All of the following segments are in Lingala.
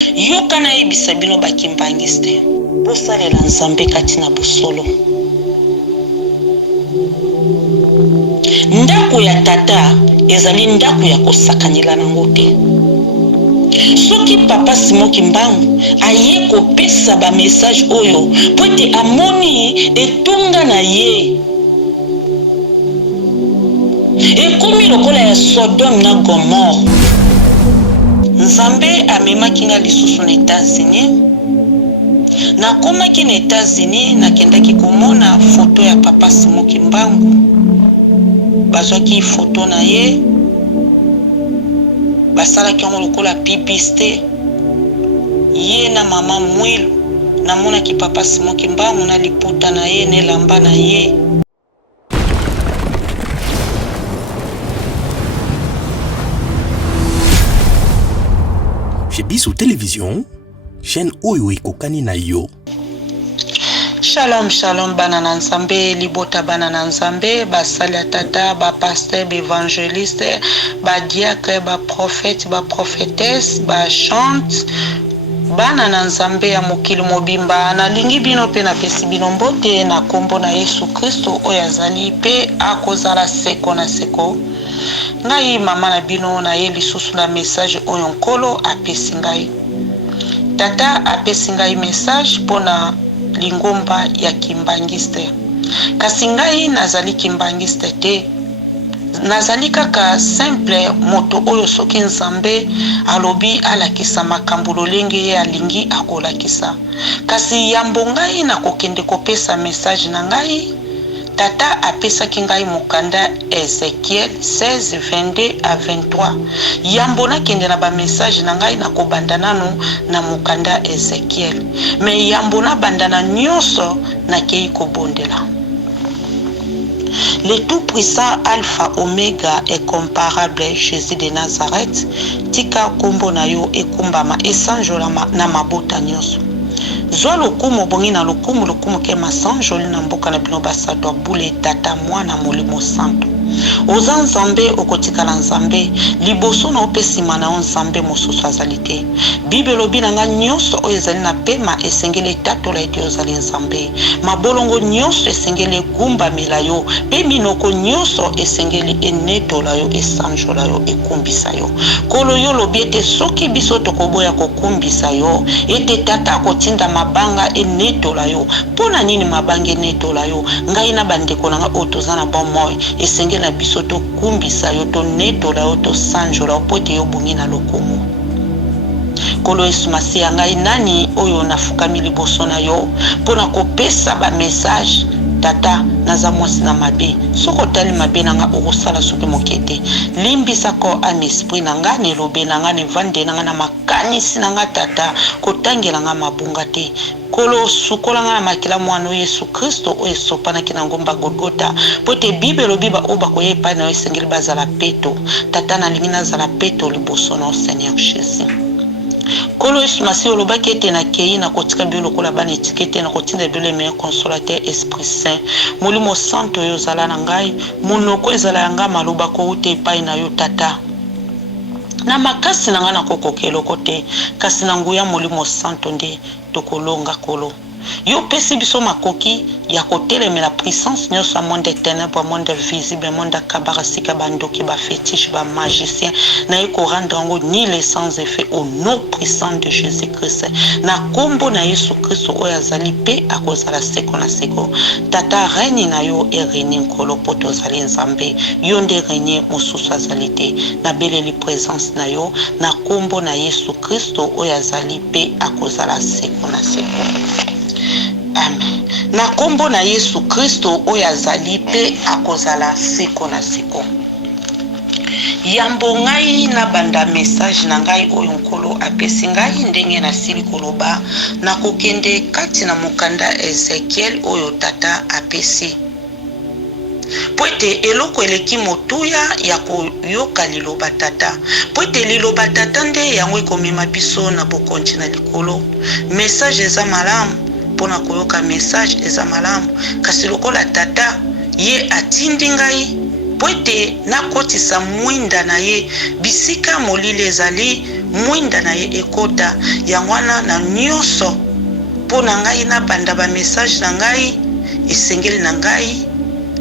yoka na yebisa bino bakimbangiste bosalela nzambe kati na bosolo. Ndako ya tata ezali ndako ya kosakanela nango te. Soki papa Simon Kimbangu aye kopesa ba message oyo po ete amoni etonga na ye ekomi lokola ya Sodome na Gomorre. Nzambe amemaki nga lisusu na États-Unis. Nakomaki na États-Unis nakendaki komona foto ya papa Simon Kimbangu. Bazwaki foto na ye basalaki yango lokola publicité. Ye na mama Mwilu namonaki papa Simon Kimbangu na liputa na ye na elamba na ye. Chez Biso Télévision, chaîne oyo ekokani na yo. Shalom, shalom, banana nzambe, libota banana nzambe, basali tata, ba pasteur, ba évangéliste, ba diacre, ba prophète, ba prophétesse, ba chante, banana nzambe ya mokili mobimba, na lingi bino pe na pesi bino mbote na kombo na Yesu Kristo oyo azali pe akozala seko na seko. Ngai mama na bino na ye lisusu na message oyo nkolo apesi ngai. Tata apesi ngai message pona lingomba ya kimbangiste. Kasi ngai nazali kimbangiste te. Nazali kaka simple moto oyo soki nzambe alobi alakisa makambo lolenge ye alingi akolakisa. Kasi yambo ngai nakokende kopesa message na ngai. Tata apesaki ngai mokanda Ezekiel 16, 22 à 23. Yambo nakende na ba message na ngai na kobanda nanu na mokanda Ezekiel. Me yambo na bandana nyonso na kei kobondela. Le tout-puissant Alpha Omega est comparable Jésus de Nazareth. Tika kombo na yo ekumbama esanjolama na mabota nyonso. Zwa lokumu bongi na lokumu ke masanjoli na mboka na bino basadwa bule tata mwana molimo santo. Oza nzambe okotikala nzambe liboso na opesima na nzambe mosusu azali te. Bible lobi na nga nyonso oyo ezali na pema esengeli etatola ete ozali nzambe. Mabolongo nyonso esengeli egumbamela yo pe minoko nyonso esengeli enetola yo esanjola yo ekumbisa yo. Kolo yo lobi ete soki biso tokoboya kokumbisa yo ete tata akotinda mabanga enetola yo. Pona nini mabanga enetola yo? Ngai na bandeko na nga otozana bomoy esengeli na biso to kumbisa yo to netola yo to sanjola yo pote yo bongi na lokumu. Kolo Yesu Masiya ngai nani oyo nafukami liboso na yo pona kopesa ba message tata naza mwasi na mabe. Soko tali mabe na nga okosala soki mokete. Limbisa ko an esprit na nga ne lobe na nga ne vande na nga na makanisi na nga tata kotangela nga mabunga te. Kolo sukola nga na makila mwana Yesu Kristo oyo esopanaki na ngomba Golgota. Pote Bible lobi ba oba koyepa na esengeli bazala peto. Tata na lingi nazala peto liboso na Seigneur Jésus. Kolo Yesu Masiya olobaki ete na kei na kotika bio lokola bana etikete na kotinda bio le meilleur consolateur Esprit Saint. Molimo santo oyo ozala na ngai monoko ezala ya ngai maloba kouta epai na yo tata. Na makasi na nga na kokokelo te kasi na nguya molimo santo nde tokolonga kolo. Yo pesi biso makoki ya kotelemela puissance nyonso ya monde ténèbre, monde visible, monde kabarasika bandoki ba fétiche ba magicien na eko rendre ngo ni sans effet au nom puissant de Jésus-Christ. Na kombo na Yesu Kristo oyo azali pe akozala seko na seko. Tata règne na yo e règne nkolo poto zali nzambe. Yo nde règne mosusu azali te. Na beleli présence na yo na kombo na Yesu Kristo oyo azali pe akozala seko na seko. Amen. Na kombo na Yesu Kristo oyo azali pe akozala seko na seko. Yambo ngai na banda message na ngai oyo nkolo apesi ngai ndenge na sili koloba na kokende kati na mokanda Ezekiel oyo tata apesi. Poete eloko eleki motuya ya koyoka liloba tata. Poete liloba tata nde yango ekomema biso na bokonti na likolo. Message eza malamu. Pona koyoka message eza malamu kasi lokola tata ye atindi ngai po ete nakotisa mwinda na ye bisika molili ezali mwinda na ye ekota yango wana na nyonso mpo na ngai nabanda bamessage na ngai esengeli na ngai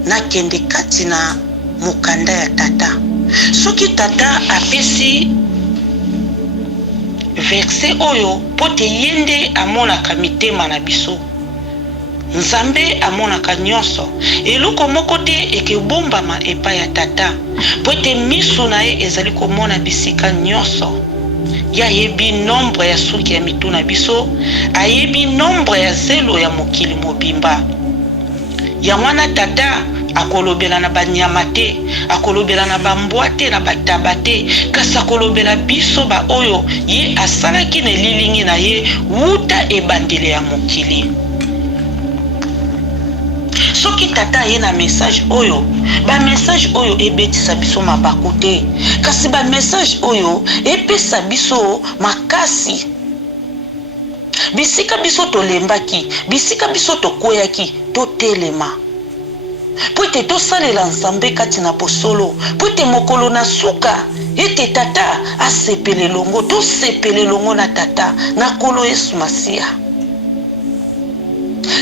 nakende kati na mokanda ya tata. Soki tata apesi verse oyo po te yende amonaka mitema na biso, Nzambe amonaka nyonso, eloko moko te ekebombama epai ya tata po ete miso na ye ezali komona bisika nyonso. Ye ayebi nombre ya suki ya mitu na biso, ayebi nombre ya zelo ya mokili mobimba. Yango wana tata akolobela na banyama te, akolobela na bambwa te, na bataba te, kasi akolobela biso ba oyo ye asalaki na lilingi na ye wuta ebandele ya mokili. Soki tata ye na message oyo, ba message oyo ebetisa biso mabaku te, kasi ba message oyo epesa biso makasi. Bisika biso tolembaki, bisika biso tokweyaki, totelema. Po ete tosalela Nzambe kati na bosolo, po ete mokolo na suka ete tata asepele longo, tosepele longo na tata na Nkolo Yesu Masiya.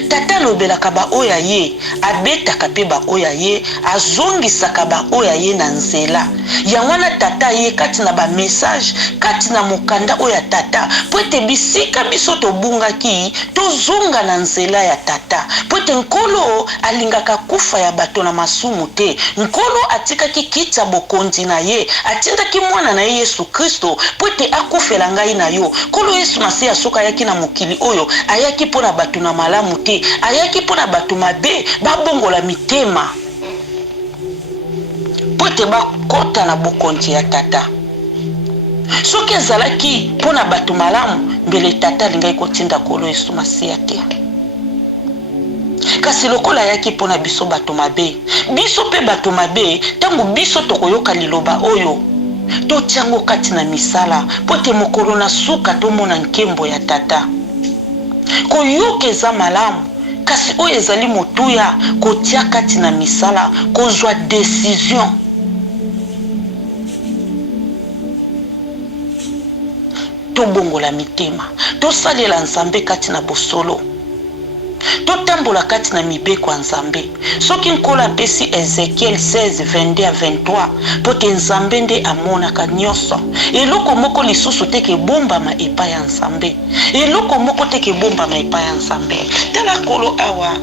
Tata lobelaka ba oya ye, abetaka pe ba oya ye, azongisaka ba oya ye na nzela. Yango wana tata ye kati na ba message, kati na mokanda oya tata, po ete bisika biso tobungaki, tozonga na nzela ya tata. Po ete Nkolo alingaka kufa ya bato na masumu te. Nkolo atikaki kiti ya bokonzi na ye, atindaki mwana na ye Yesu Kristo, po ete akufela ngai na yo. Nkolo Yesu Masiya soka ayaki na mokili oyo, ayaki pona bato na malamu te, ayaki pona bato mabe babongola mitema po ete bakota na bokonzi ya tata. Soki ezalaki pona bato malamu, mbele tata alingai kotinda Nkolo Yesu Masiya te. Kasi lokola ayaki pona biso bato mabe, biso pe bato mabe, tangu biso tokoyoka liloba oyo, totiango kati na misala po ete mokolo na suka tomona nkembo ya tata. Koyoka eza malamu, kasi oyo ezali motuya kotia kati na misala, kozwa décision. Tobongola mitema, tosalela Nzambe kati na bosolo, totambola kati na mibeko ya Nzambe. Soki Nkolo apesi Ezekiel 16:22-23 po te Nzambe nde amonaka nyonso, eloko moko lisusu te kebombama epai ya Nzambe, eloko moko te kebombama epai ya Nzambe. Tala Nkolo awa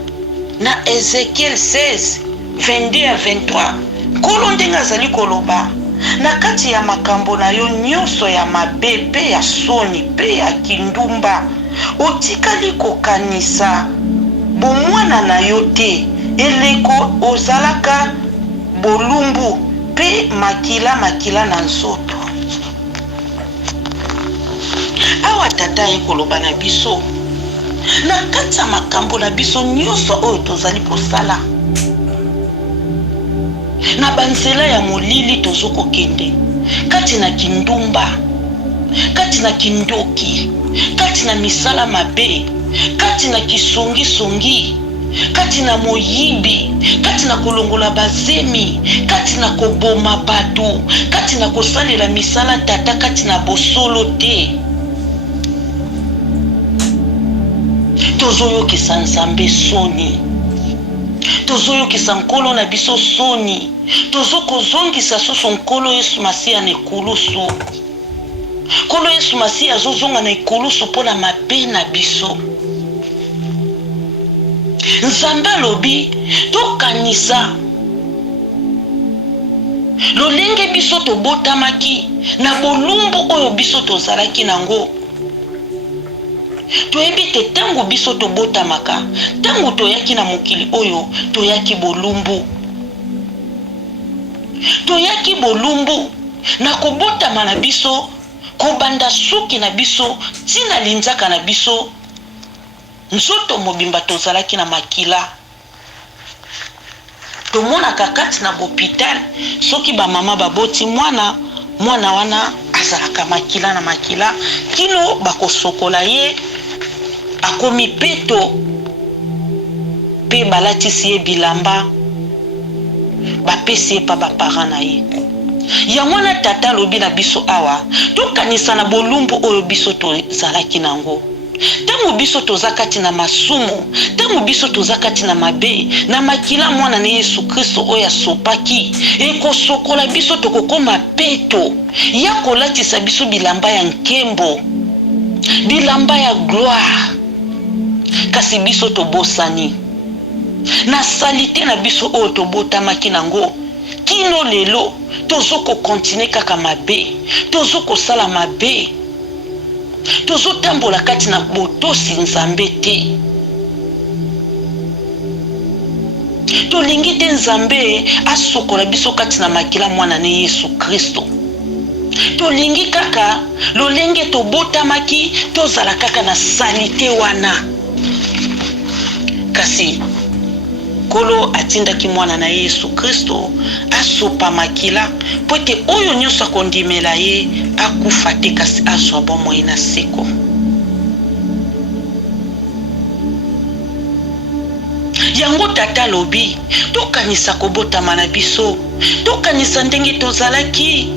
na Ezekiel 16:22-23, Nkolo ndenge azali koloba na kati ya makambo na yo nyonso ya mabe pe ya soni pe ya kindumba, otikali kokanisa bomwana na yo te, eleko ozalaka bolumbu pe makila na nzoto. Awa tata ekoloba na biso na kati ya makambo na biso nyonso oyo tozali kosala, na banzela ya molili tozokokende, kati na kindumba, kati na kindoki, kati na misala mabe, kati na kisongi, kati na moyibi, kati na kolongola bazemi, kati na koboma bato, kati na kosalela misala tata kati na bosolo te. Tozoyokisa Nzambe soni, tozoyokisa Nkolo na biso soni, tozokozongisa soso Nkolo Yesu Masiya na ekulusu. Nkolo Yesu Masiya azozonga na ekulusu mpona mabe na biso. Nzambe alobi tokanisa lolenge biso tobotamaki na bolumbu oyo biso tozalaki nango. Toyebi te tango biso tobotamaka, tango toyaki na mokili oyo, toyaki bolumbu. Toyaki bolumbu na kobotama na biso, kobanda suki na biso, tina linzaka na biso, nzoto mobimba tozalaki na makila. Tomonaka kati na bopital, soki ba mama baboti mwana wana azalaka makila na makila, kino bakosokola ye, akomi peto, pe balatisi ye bilamba, bapesi pa bapara na ye. Yango na tata lobi na biso awa tokanisa na bolumbu oyo biso tozalaki nango. Tango biso tozakati na masumu, tango biso tozakati na mabe, na makila mwana na Yesu Kristo oya sopaki, ekosokola biso tokokoma peto, ya kolatisa biso bilamba ya nkembo, bilamba ya gloire. Kasi biso tobosani. Na salite na biso oyo tobotamaki nango, kino lelo tozoko continue kaka mabe, tozoko sala mabe. Tozo tambola kati na botosi nzambe te. Tolingi te nzambe asokola biso kati na makila mwana na Yesu Kristo. Tolingi kaka lolenge tobotamaki tozala kaka na salite wana. Kasi kolo atindaki mwana na Yesu Kristo asopa makila pote oyo nyonso akondimela ye akufa te kasi azwa bomoi na seko. Yango tata lobi tokanisa kobotama na biso, tokanisa ndenge tozalaki.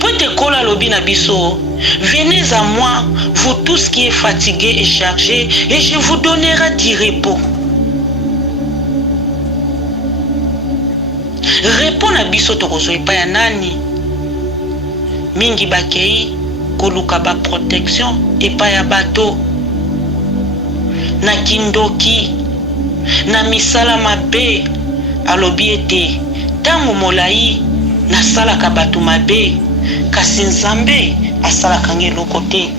Pote kola lobi na biso, venez à moi vous tous qui êtes fatigués et chargés et je vous donnerai du repos. Repos na biso tokozwa epai ya nani? Mingi bakei koluka ba protection epai ya bato, na kindoki, na misala mabe. Alobi ete tango molai nasalaka bato mabe, kasi nzambe asalaka eloko te.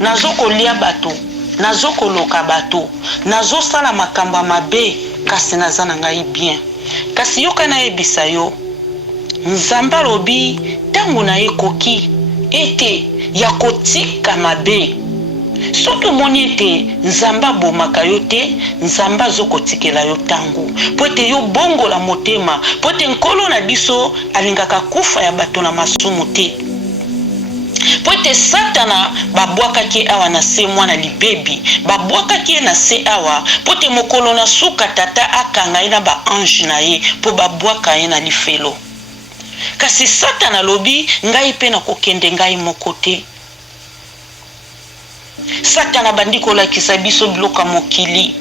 Nazokolia bato, nazokoloka bato, nazosala makambo mabe, kasi naza na ngai bien. Kasi yoka na ebisa yo, nzamba lobi tango na ekoki ete ya kotika mabe. Soto moni ete nzamba bomaka yo te, nzamba zokotikela yo tango. Pote yo bongo la motema, pote nkolo na biso alingaka kufa ya bato na masumu te. Pote satana babwakaki awa na se mwana libebi, babwakaki na se awa pote mokolo na suka tata akanga ina ba ange na ye po babwaka ye na lifelo. Kasi satana lobi ngai pe na kokende ngai moko te. Satana bandiko la kisabiso bloka mokili.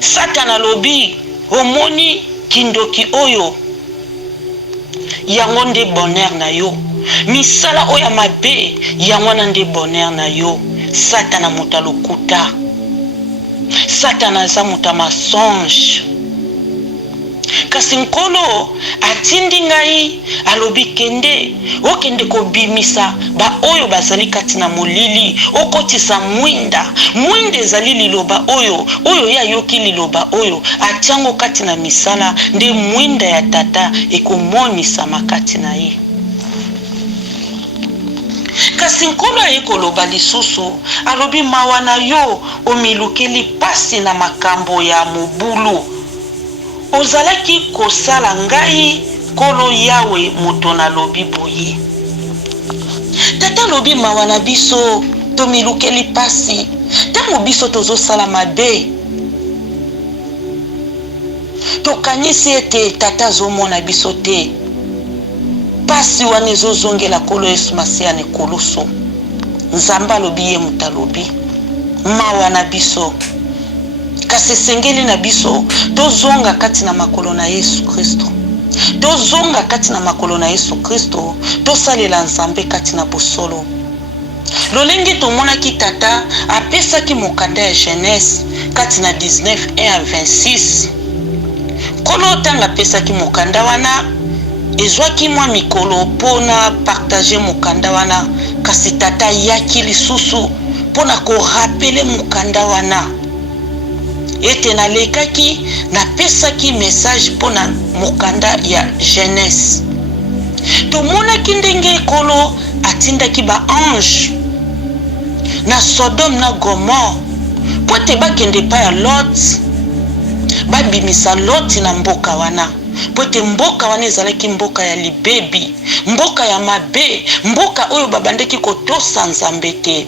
Satana lobi omoni kindoki oyo yango nde bonheur na yo. Misala oya mabe yango nde bonheur na yo. Satana muta lokuta. Satana za muta mensonge. Kasi nkolo atindi ngai alobi kende okende kobimisa ba oyo bazali kati na molili, okotisa mwinda ezali liloba oyo ya yoki liloba oyo atiango kati na misala nde mwinda ya tata ekomonisa makati na ye. Kasi nkolo ayekoloba lisusu alobi mawa na yo omilukeli pasi na makambo ya mobulu. Ozalaki kosala ngai kolo yawe moto na lobi boye. Tata lobi mawa na biso tomilukeli pasi tango biso tozosala mabe. Tokanisi ete tata zomona biso te. Pasi wana ezozongela kolo Yesu Masiya ne koloso. Nzamba lobi ye mutalobi mawa na biso. Kasi sengeli na biso tozonga kati na makolo na Yesu Kristo. Tozonga kati na makolo na Yesu Kristo, tosalela nzambe kati na bosolo. Lolenge tomonaki tata apesaki mokanda ya Genèse kati na 19:1-26. Kolo tanga apesaki mokanda wana ezwaki mwa mikolo pona partager mokanda wana, kasi tata yaki lisusu pona ko rappeler mokanda wana. Ete na lekaki na pesaki message pona mokanda ya Genèse. Tomonaki ndenge kolo atindaki ba ange na Sodome na Gomorre pote bakende pa ya Lot, babimisa Lot na mboka wana. Pote mboka wana ezalaki mboka ya libebi, mboka ya mabe, mboka oyo babandeki kotosa nzambe te.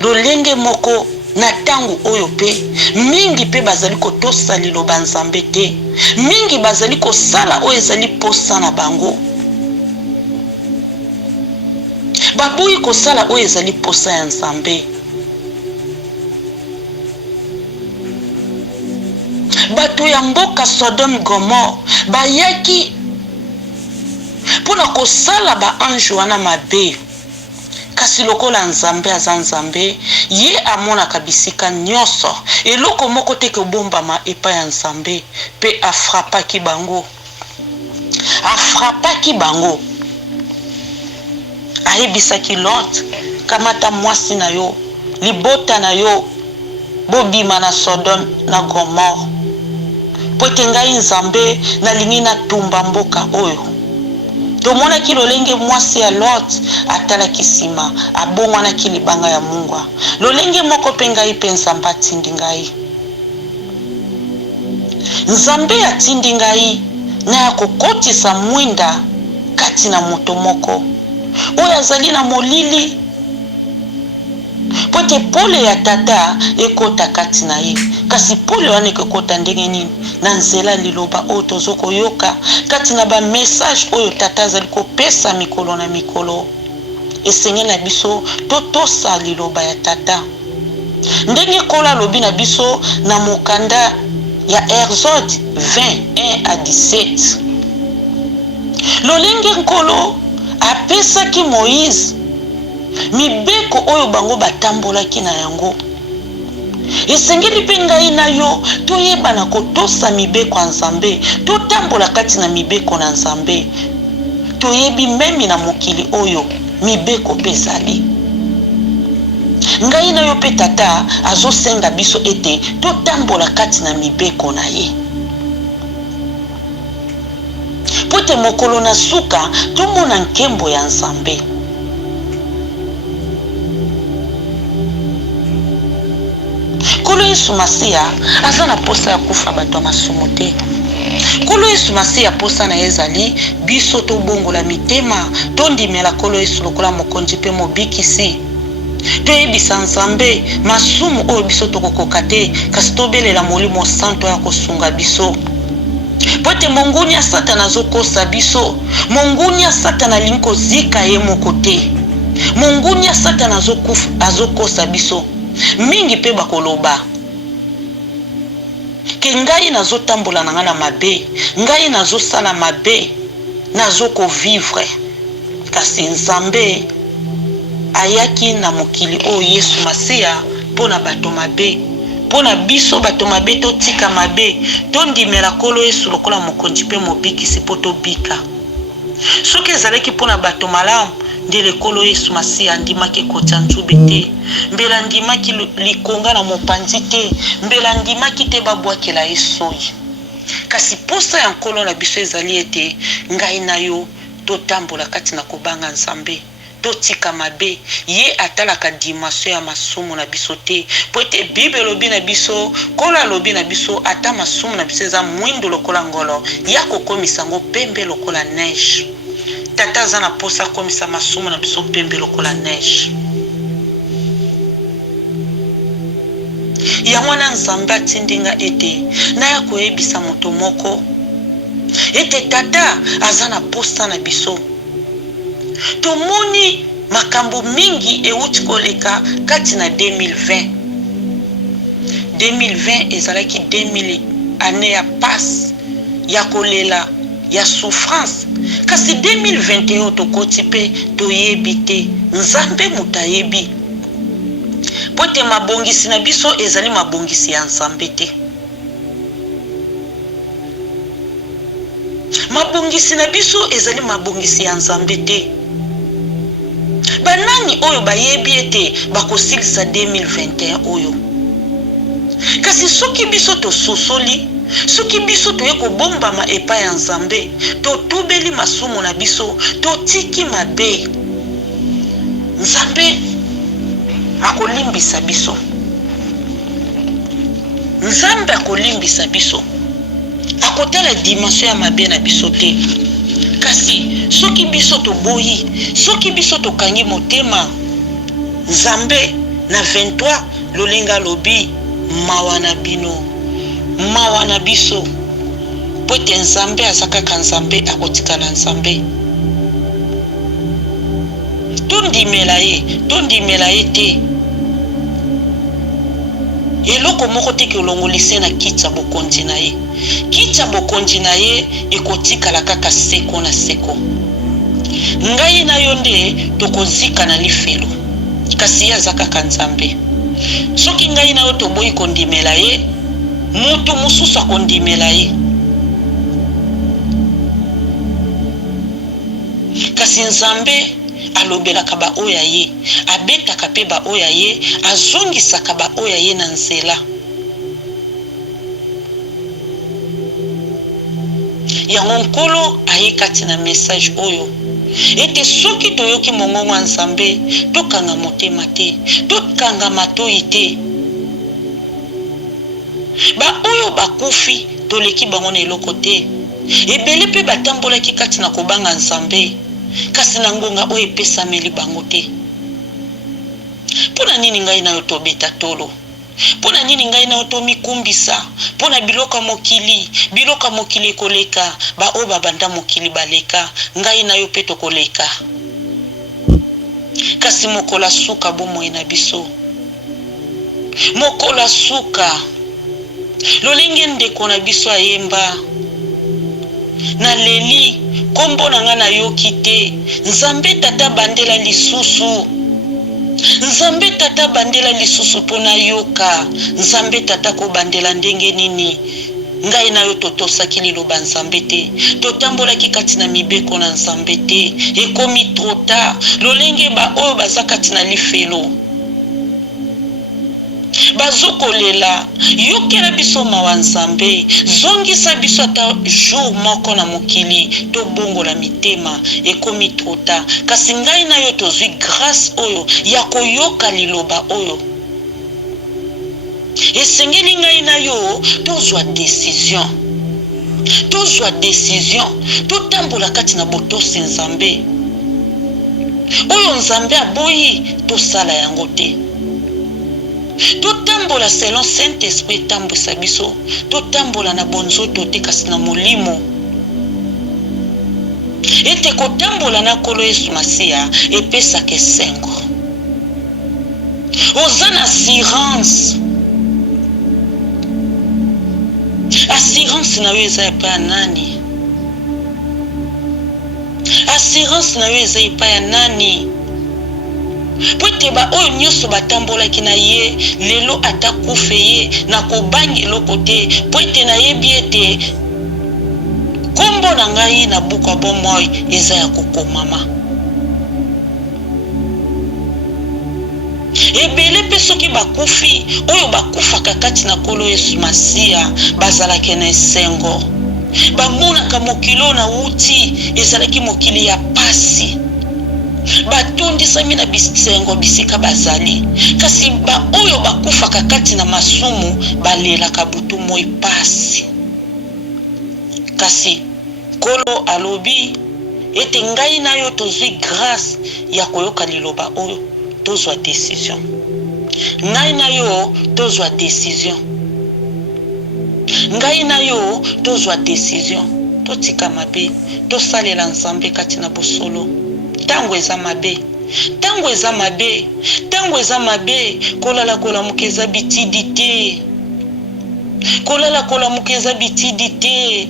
Lolenge moko na tango oyo pe mingi pe bazali kotosa liloba nzambe te, mingi bazali kosala oyo ezali posa na bango, baboyi kosala oyo ezali posa ya nzambe. Bato ya mboka Sodome Gomor bayaki mpona kosala ba ange wana mabe, kasi lokola nzambe aza nzambe, ye amonaka bisika nyonso, eloko moko te kobombama epai ya nzambe, pe afrapaki bango, ayebisaki Lot, kamata mwasi na yo, libota na yo, bobima na Sodome na Gomor, po ete ngai nzambe nalingi natumba mboka oyo. Tomonaki lolenge mwasi ya Lot atalaki nsima, abongwanaki libanga ya mungwa. Lolenge moko mpe ngai mpe nzambe atindi ngai. Nzambe atindi ngai na ya kokotisa mwinda kati na moto moko oyo azali na molili, po ete pole ya tata ekota kati na ye. Kasi pole wana ekokota ndenge nini? Na nzela liloba oyo tozokoyoka kati na ba message oyo tata azali kopesa mikolo na mikolo. Esengeli na biso totosa liloba ya tata, ndenge kola alobi na biso na mokanda ya Exode 21-17. Lolenge nkolo apesaki Moïse mibeko oyo bango batambolaki na yango. Esengeli mpe ngai na yo toyeba na kotosa mibeko ya nzambe, totambola kati na mibeko na nzambe, toyebi memi na mokili oyo mibeko mpe ezali. Ngai na yo mpe tata azosenga biso ete totambola kati na mibeko na ye, po ete mokolo na suka tomona nkembo ya nzambe. Kolo Yesu Masiya aza na posa ya kufa bato ya masumu te. Kolo Yesu Masiya posa na ezali biso tobongola mitema, tondimela Kolo Yesu lokola mokonzi mpe mobikisi. Toyebisa nzambe masumu oyo biso tokokoka te, kasi tobelela Molimo Santo ya kosunga biso. Po ete monguni ya Satana azokosa biso, monguni ya Satana alingi kozika ye moko te, monguni ya Satana azokosa biso. Mingi pe bakoloba ke ngai nazotambola na nga na mabe, ngai nazosala mabe, nazoko vivre. Kasi nzambe ayaki na mokili oyo Yesu Masiya mpona bato mabe, mpona biso bato mabe totika mabe, tondimela Kolo Yesu lokola mokonzi mpe mobikisi mpo tobika. Soki ezalaki mpona bato malamu, ndele Kolo Yesu Masiya andimaki ekota nzube te, mbela andimaki likonga na mopanzi te, mbela andimaki te babwakela ye soyi. Kasi posa ya nkolo na biso ezali ete ngai na yo totambola kati na kobanga nzambe, totika mabe, ye atalaka dimension ya masumu na biso te, po ete Bible elobi na biso, Kolo alobi na biso ata masumu na biso eza mwindo lokola ngolo, ya kokomisa yango pembe lokola neige. Tata aza na posa komisa masumu na biso pembe lokola neige. Ya mwana nzambe atindinga ete na ya koyebisa moto moko ete tata aza na posa na biso. Tomoni makambo mingi euti koleka kati na 2020. 2020 ezalaki 2000 ane ya passe, ya kolela, ya souffrance. Kasi 2021 tokoti pe toyebi te, nzambe mutayebi. Po ete mabongisi na biso ezali mabongisi ya nzambe te. Mabongisi na biso ezali mabongisi ya nzambe te. Banani oyo bayebi ete bakosilisa 2021 oyo. Kasi soki biso tososoli, soki biso toye kobombama epai ya nzambe, totubeli masumu na biso, totiki mabe, nzambe akolimbisa biso. Nzambe akolimbisa biso, akotala dimension ya mabe na biso te. Kasi soki biso toboyi, soki biso tokangi motema, nzambe na 23 lolinga lobi mawa na bino mawa na biso po ete nzambe aza kaka nzambe akotikala nzambe tondimela ye te eloko moko te ke olongolise na kiti ya bokonzi na ye kiti ya bokonzi na ye ekotikala kaka seko na seko ngai na yo nde tokozika na lifelo kasi ye aza kaka nzambe soki ngai na yo toboyi kondimela ye moto mosusu akondimela ye kasi nzambe alobelaka baoya ye abetaka pe baoya ye azongisaka baoya ye na nzela yango nkolo aye kati na message oyo ete soki toyoki mongongo ya nzambe tokanga motema te tokanga matoi te baoyo bakufi toleki bango na eloko te ebele mpe batambolaki kati na kobanga nzambe kasi na ngonga oyo epesameli bango te mpona nini ngai na yo tobeta tolo mpona nini ngai na yo tomikumbisa mpona biloko mokili ekoleka baoyo babanda mokili baleka ngai na yo mpe tokoleka kasi mokolo suka bomoi na biso mokolo suka lolenge ndeko na biso ayemba na leli kombo na nga nayoki te nzambe tata bandela lisusu nzambe tata bandela lisusu mpona yoka nzambe tata kobandela ndenge nini ngai na yo totosaki liloba nzambe te totambolaki kati na mibeko na nzambe te ekomi trota lolenge baoyo baza kati na lifelo bazokolela yokela biso mawa nzambe zongisa biso ata jour moko na mokili tobongola mitema ekomi trota kasi ngai na yo tozwi grâce oyo ya koyoka liloba oyo esengeli ngai na yo tozwa décision totambola kati na botosi nzambe oyo nzambe aboyi tosala yango te totambola selon Saint-Esprit etambwisa biso totambola na bonzoto te kasi na molimo ete kotambola na nkolo Yesu Masiya epesaka esengo oza na assurance na yo eza epai ya nani assurance na yo eza epai ya nani po ete baoyo nyonso batambolaki na ye lelo atakufe ye na kobangi eloko te po ete nayebi ete kombo na ngai na buku ya bomoi eza ya kokomama ebele mpe soki bakufi oyo bakufaka kati na nkolo Yesu Masiya bazalaki na esengo bamonaka mokili oyo na wuti ezalaki mokili ya pasi batondisami na bisengo bisika bazali kasi baoyo bakufaka kati na masumu balelaka butu moi pasi kasi nkolo alobi ete ngai na yo tozwi grâce ya koyoka liloba oyo tozwa décision ngai na yo tozwa décision ngai na yo tozwa décision totika mabe tosalela nzambe kati na bosolo tango eza mabe kolala kolamuka eza bitidi te kolala kolamuka eza bitidi te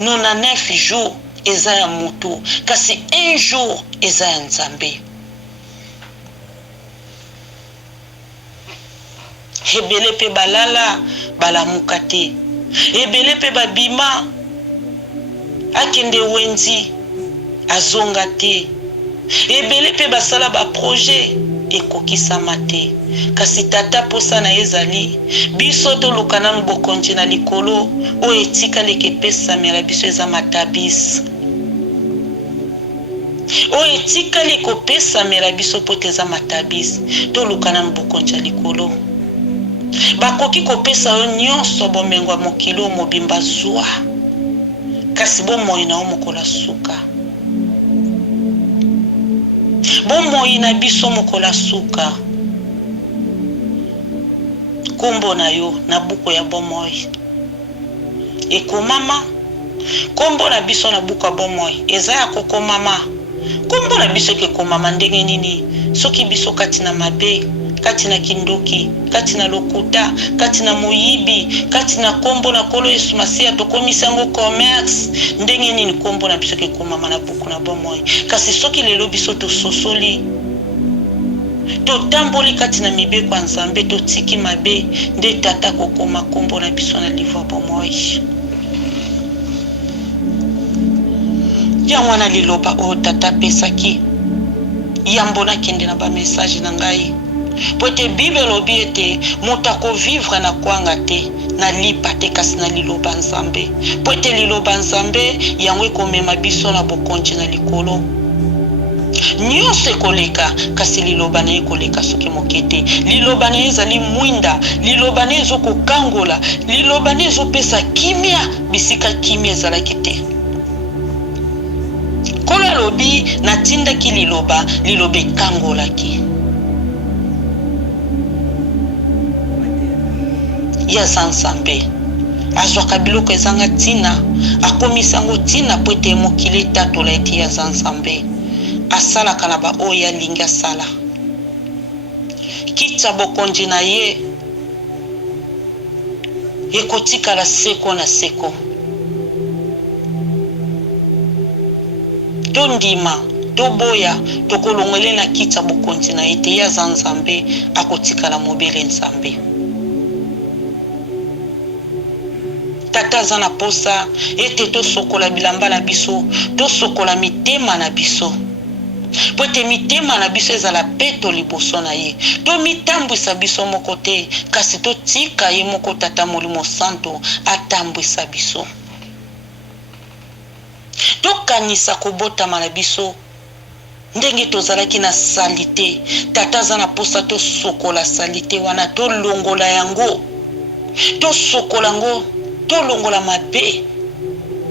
99 jours eza ya moto kasi 1 jour eza ya nzambe ebele pe balala balamuka te ebele pe babima akende wenzi azonga te ebele pe basala baprojet ekokisama te kasi tata posa na ezali biso toluka nanu bokonzi na likolo oyo etikaleki epesamela biso eza matabisi oyo etikali kopesamela biso po eza matabisi toluka nanu bokonzi ya likolo bakoki kopesa yo nyonso bomengo ya mokili oyo mobimba zwa kasi bomoi na yo mokolo suka bomoi na biso mokola suka kombo na yo na buku ya bomoi ekomama kombo na biso na buku ya bomoi eza ya kokomama kombo na biso ekomama ndenge nini soki biso kati na mabe kati na kindoki kati na lokuta kati na moyibi kati na kombo na kolo Yesu Masiya tokomisa yango commerce ndenge nini kombo na biso ekomama na buku na bomoi kasi soki lelo biso tososoli totamboli kati na mibeko ya Nzambe totiki mabe nde tata kokoma kombo na biso na livre ya bomoi yango wana liloba oyo tata pesaki yambo nakende na ba message na ngai po ete Bible lobi ete moto akovivre na kwanga te na lipa te kasi na liloba Nzambe po ete liloba Nzambe yango ekomema biso na bokonzi na likolo nyonso ekoleka kasi liloba na ye koleka soki moke te liloba na ye ezali mwinda liloba na ye ezokokangola liloba na ye ezopesa kimia bisika kimia ezalaki te kolo alobi natindaki liloba ekangolaki yaza Nzambe azwaka biloko ezanga ntina akomisa yango ntina po ete mokili etatola ete yaza Nzambe asalaka na baoyo alingi asala kitsa bokonzi na ye ekotikala seko na seko tondima toboya tokolongwele na kitsa bokonzi na ye te yaza Nzambe akotikala mobele Nzambe tata aza na posa ete tosokola bilamba na biso tosokola mitema na biso po ete mitema na biso ezala peto liboso na ye tomitambwisa biso moko te kasi totika ye moko tata Molimo Santo atambwisa biso tokanisa kobotama na biso ndenge tozalaki na salite tata aza na posa tosokola salite wana tolongola yango tosokola yango tolongola mabe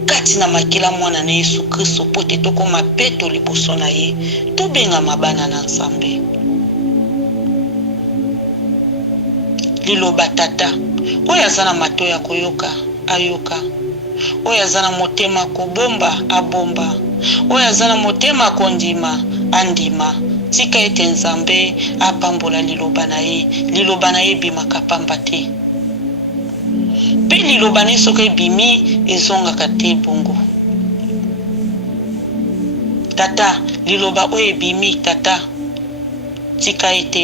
kati na makila mwana na Yesu Kristo po ete tokoma peto liboso na ye tobenga mabana na Nzambe liloba tata oyo aza na mato ya koyoka ayoka oyo aza na motema kobomba abomba oyo aza na motema kondima andima tika ete Nzambe apambola liloba na ye bimaka pamba te pe liloba na ye soki ebimi ezongaka te bongo tata liloba oyo ebimi tata tika ete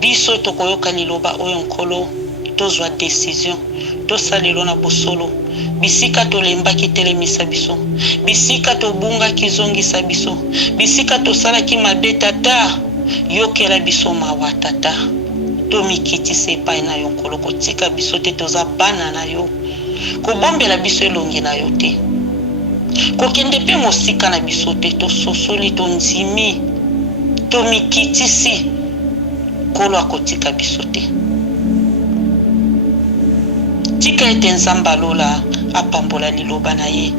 biso tokoyoka liloba oyo nkolo tozwa décision tosalelo na bosolo bisika tolembaki telemisa biso bisika tobungaki zongisa biso bisika tosalaki mabe tata yokela biso mawa tata tomikitisa epai na yo nkolo kotika biso te toza bana na yo kobombela biso elongi na yo te kokende mpe mosika na biso te tososoli tondimi tomikitisi nkolo akotika biso te tika ete Nzambe alola apambola liloba na ye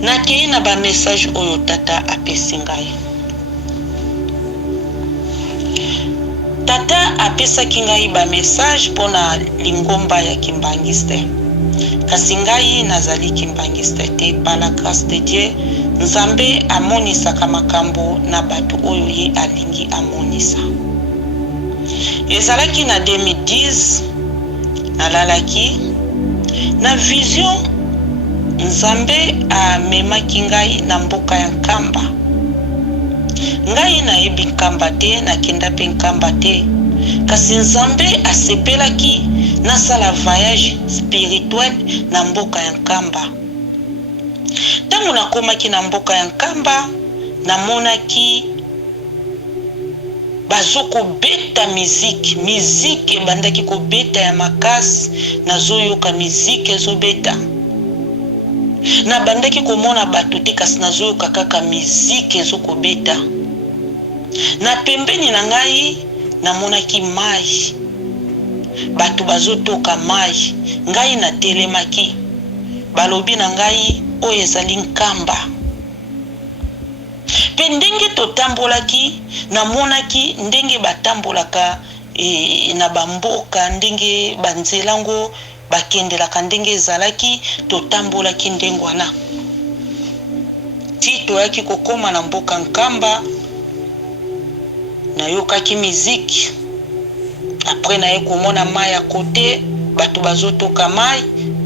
nakei na bamessage oyo tata apesi ngai tata apesaki ngai bamessage mpona lingomba ya kimbangiste kasi ngai nazali kimbangiste te par la grâce de Dieu Nzambe amonisaka makambo na bato oyo ye alingi amonisa ezalaki na 2010 nalalaki na vision Nzambe amemaki ngai na mboka ya Nkamba ngai nayebi Nkamba te nakenda mpe Nkamba te kasi Nzambe asepelaki nasala voyage spirituel na mboka ya Nkamba ntango nakomaki na mboka ya Nkamba namonaki bazokobeta miziki ebandaki kobeta ya makasi nazoyoka miziki ezobeta nabandaki komona bato te kasi nazoyoka kaka miziki ezokobeta na pembeni na ngai namonaki mai bato bazotoka mai ngai natelemaki balobi na ngai oyo ezali Nkamba Pe ndenge totambolaki namonaki ndenge batambolaka na bamboka ndenge banzelango bakendelaka ndenge ezalaki totambolaki ndenge wana ti toyaki kokoma na mboka nkamba nayokaki miziki après naye komona mai ya kote bato bazotoka mai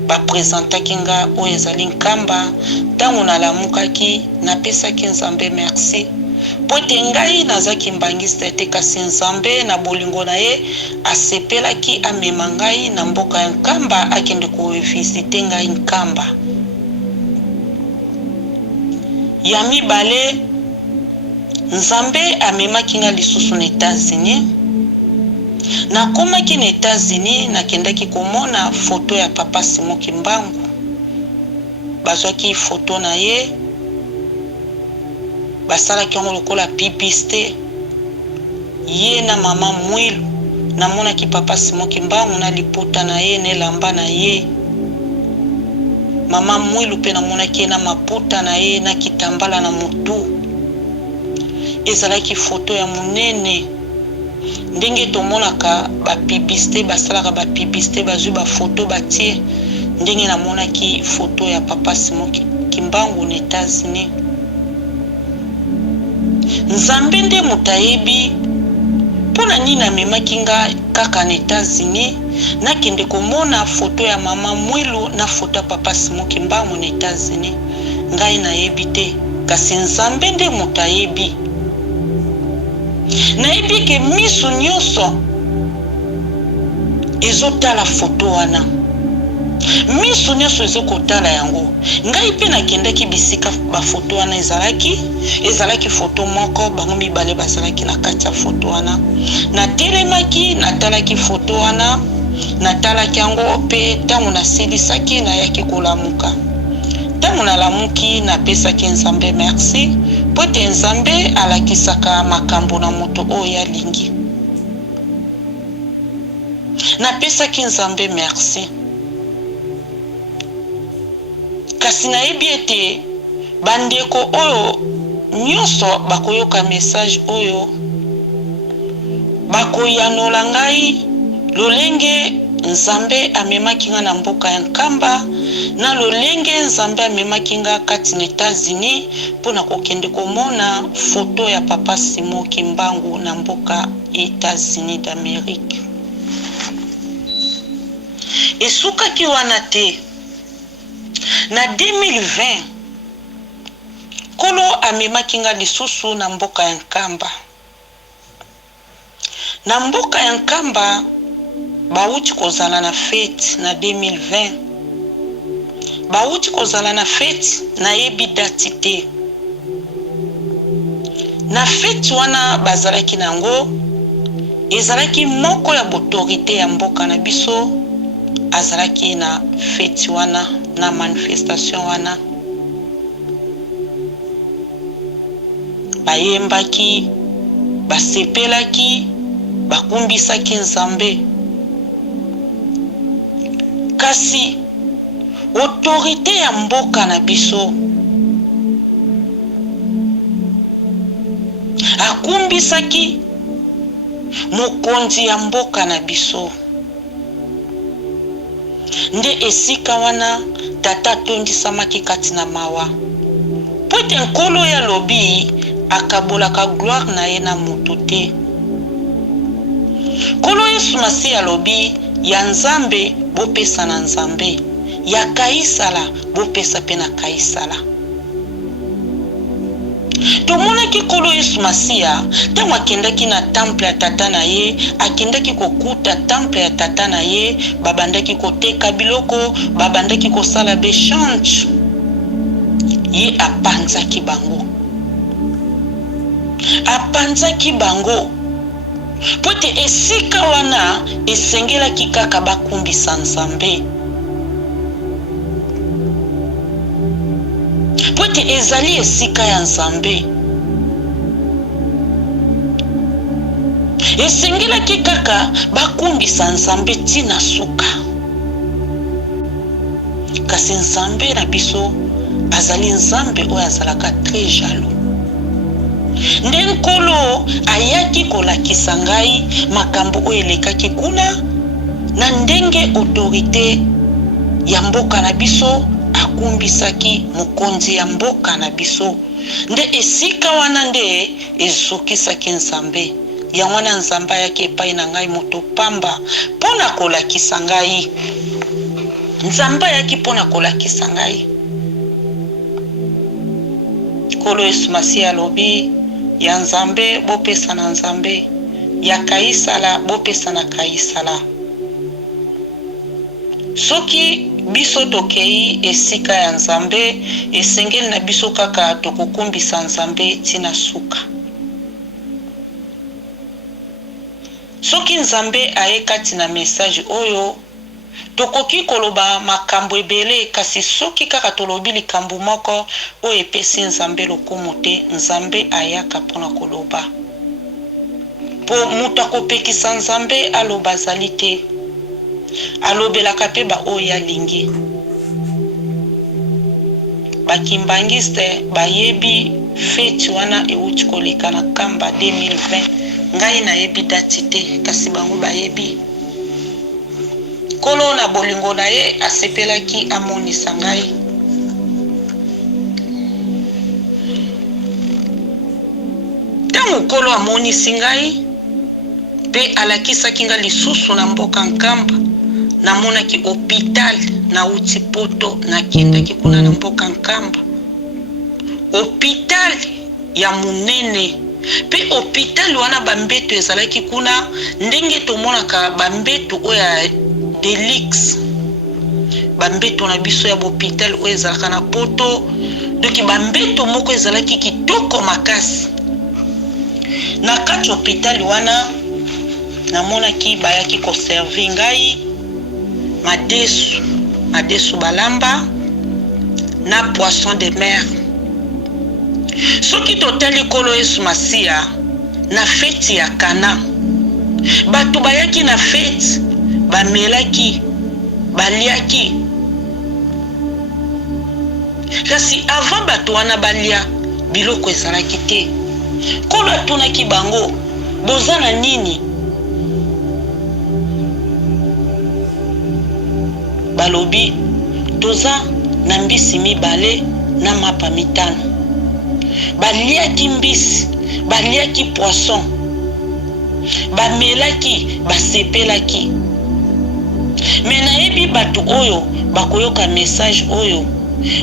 bapresentaki nga oyo ezali nkamba ntango nalamukaki napesaki nzambe merci po ete ngai nazaki mbangisa te kasi nzambe na bolingo na ye asepelaki amema ngai na mboka ya nkamba akende kovisite ngai nkamba ya mibale nzambe amemaki nga lisusu na États-Unis nakomaki na États-Unis nakendaki komona foto ya papa Simon Kimbangu bazwaki foto na ye basalaki yango lokola publicité ye na mama Mwilu namonaki papa Simon Kimbangu na liputa na ye na elamba na ye mama Mwilu pe namonaki na maputa na ye na kitambala na mutu ezalaki foto ya munene ndenge tomonaka bapibiste basalaka bapibiste bazwi bafoto batie ndenge namonaki foto ya papa Simon Kimbangu na États-Unis nzambe nde mutayebi mpona nini amemaki nga kaka na États-Unis nakende komona foto ya mama Mwilu na foto ya papa Simon Kimbangu na États-Unis ngai nayebi te kasi nzambe nde mutayebi nayebi ke miso nyonso ezotala foto wana miso nyonso ezokotala yango ngai mpe nakendaki bisika bafoto wana ezalaki foto moko bango mibale bazalaki na kati ya foto wana natelemaki natalaki foto wana natalaki yango mpe ntango nasilisaki nayaki kolamuka ntango nalamuki napesaki nzambe merci po ete nzambe alakisaka makambo na moto oyo alingi napesaki nzambe merci kasi nayebi ete bandeko oyo nyonso bakoyoka message oyo bakoyanola ngai lolenge nzambe amemaki nga na mboka ya nkamba na lolenge nzambe amemaki nga kati na États-Unis mpona kokende komona foto ya papa Simon Kimbangu na mboka États-Unis d'Amérique esukaki wana te na 2020 kolo amemaki nga lisusu na mboka ya nkamba na mboka ya nkamba bauti kozala na fete na 2020 bauti kozala na fete nayebi dati te na fete wana bazalaki nango ezalaki moko ya autorité ya mboka na biso azalaki na fete wana na manifestation wana bayembaki basepelaki bakumbisaki nzambe kasi autorité ya mboka na biso akumbisaki mokonzi ya mboka na biso nde esika wana tata atondisamaki kati na mawa po ete nkolo ya lobi akabolaka gloire na ye na moto te nkolo Yesu Masiya alobi ya nzambe bopesa na nzambe ya kaisala bopesa pe na kaisala tomonaki nkolo Yesu Masiya ntango akendaki na temple ya tata na ye akendaki kokuta temple ya tata na ye babandaki koteka biloko babandaki kosala bechange ye apanzaki bango po ete esika wana esengelaki kaka bakumbisa nzambe po ete ezali esika ya nzambe esengelaki kaka bakumbisa nzambe tina suka kasi nzambe na biso azali nzambe oyo azalaka très jaloux nde nkolo ayaki kolakisa ngai makambo oyo elekaki kuna na ndenge autorité ya mboka na biso akumbisaki mokonzi ya mboka na biso. Nde esika wana nde ezokisaki Nzambe. Ya wana Nzambe ayaki epai na ngai moto pamba mpona kolakisa ngai. Nzambe ayaki mpona kolakisa ngai. Nkolo Yesu Masiya alobi ya Nzambe bopesa na Nzambe, ya Kaisala bopesa na Kaisala. Soki biso tokei esika ya Nzambe, esengeli na biso kaka tokokumbisa Nzambe tina suka. Soki Nzambe ayekati na message oyo, tokoki koloba makambo ebele, kasi soki kaka tolobi likambo moko oyo epesi Nzambe lokumu te, Nzambe ayaka mpona koloba. Po mutu akopekisa Nzambe aloba azali te, alobelaka mpe ba oyo alingi. Bakimbangiste bayebi feti wana euti koleka na kamba 2020. Ngai nayebi dati te, kasi bango bayebi. Kolo na bolingo na ye asepelaki amonisa ngai. Tango kolo amonisi ngai, pe alakisaki ngai lisusu na mboka Nkamba, namonaki hôpital na uti poto nakendaki kuna na mboka Nkamba. Hôpital ya munene, pe hôpital wana bambeto ezalaki kuna ndenge tomonaka bambeto oya Delix. Bambeto na biso ya hôpital oyo ezalaka na poto, doki bambeto moko ezalaki kitoko makasi. Na kati hôpital wana namonaki bayaki koservi ngai madesu balamba na poisson de mer. Soki totali Nkolo Yesu Masiya na feti ya Kana, bato bayaki na feti, bamelaki, baliaki. Kasi avant bato wana balia, biloko ezalaki te. Nkolo atunaki bango, boza na nini? Balobi, toza na mbisi mibale na mapa mitano. Baliaki mbisi, baliaki poisson, bamelaki, basepelaki. Me nayebi bato oyo bakoyoka message oyo,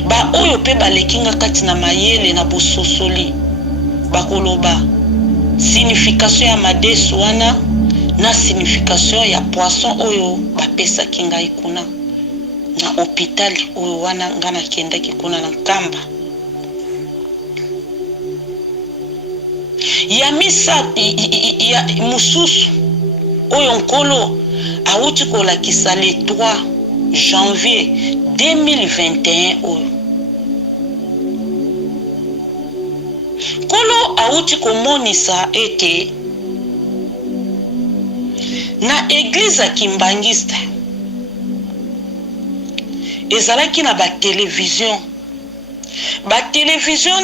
ba oyo pe balekinga kati na mayele na bososoli, bakoloba signification ya madesu wana na signification ya poisson oyo bapesaki ngai kuna na hôpital oyo wana ngana kendaki kuna na Nkamba. Ya misa ya mususu oyo Nkolo auti kolakisa le 3 janvier 2021 oyo. Nkolo auti komonisa ete na église Kimbangiste ezalaki na ba télévision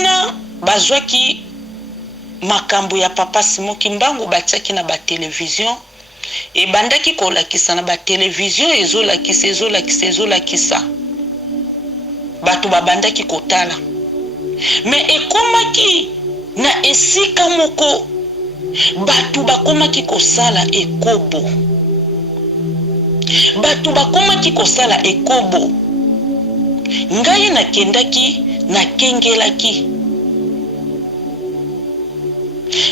na bazwaki makambo ya Papa Simon Kimbangu batiaki na ba télévision, e bandaki kolakisa na ba télévision ezolakisa bato babandaki kotala. Me ekomaki na esika moko bato bakomaki kosala ekobo, ngai nakendaki nakengelaki.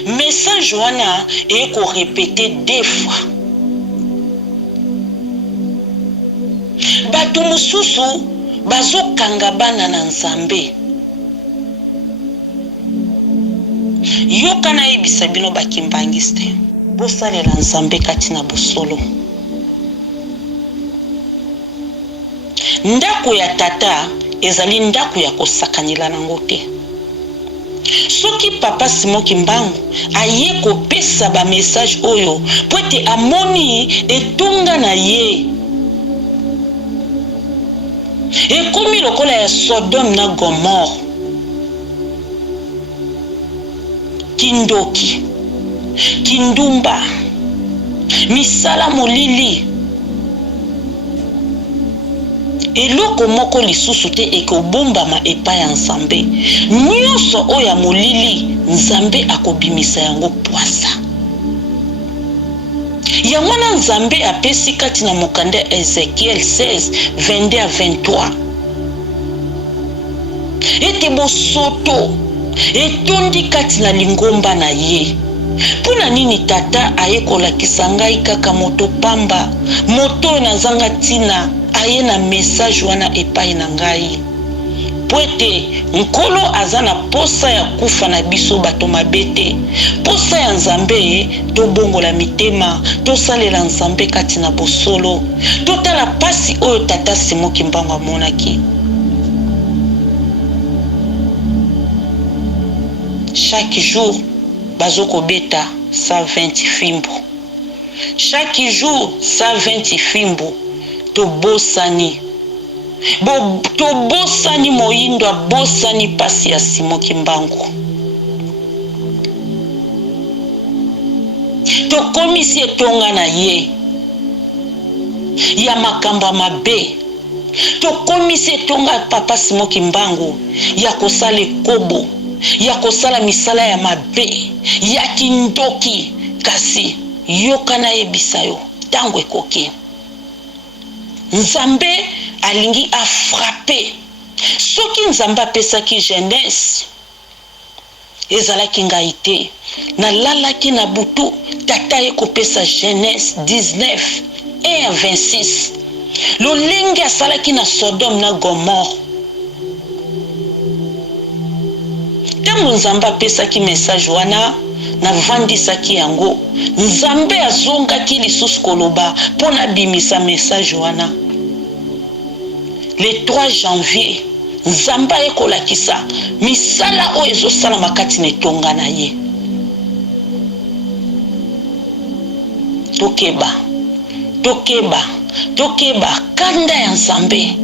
Message wana eko répété 2 fois. Bato mususu bazokanga bana na Nzambe. Yoka na yebisa bino Bakimbangiste, bosalela Nzambe kati na bosolo. Ndako ya tata ezali ndako ya kosakanila nango te. Soki Papa Simon Kimbangu aye kopesa ba message oyo po ete amoni etunga na ye, ekomi lokola ya Sodome na Gomorre. kindoki, kindumba, misala molili. Eloko moko lisusu te ekobombama epai ya Nzambe. Nyonso oyo ya molili Nzambe akobimisa yango pwasa. Yango wana Nzambe apesi kati na mokanda Ezekiel 16 22 à 23. Ete bosoto etondi kati na lingomba na ye. Puna nini tata aye kolakisa ngai kaka moto pamba, moto nazanga tina aye na message wana epai na ngai. Poete nkolo azana posa ya kufa na biso bato mabete. Posa ya Nzambe to bongola mitema, to salela Nzambe kati na bosolo. Totala pasi oyo tata Simon Kimbangu amonaki. Chaque jour bazoko beta 120 fimbo. Chaque jour 120 fimbo. To bosani. To bosani moyindo bosani pasi ya Simon Kimbangu. To komisi etonga na ye. Ya makamba mabe. To komisi etonga papa Simon Kimbangu. Ya kosala kobo. Ya kosala misala ya mabe. Ya kindoki. Kasi yokana yebisa yo. Tango ekoki. Nzambe alingi a frappé. Soki Nzambe apesaki jeunesse ezalaki ngai te. Nalalaki na butu tata ye kopesa jeunesse 19 1 à 26. Lolenge asalaki na Sodome na Gomorre. Tango Nzambe apesaki message wana na vandisaki yango, Nzambe azongaki lisusu koloba pona bimisa message wana. Le 3 janvier, Nzambe ekolakisa misala oyo ezosala makati na etonga na ye. Tokeba kanda ya Nzambe.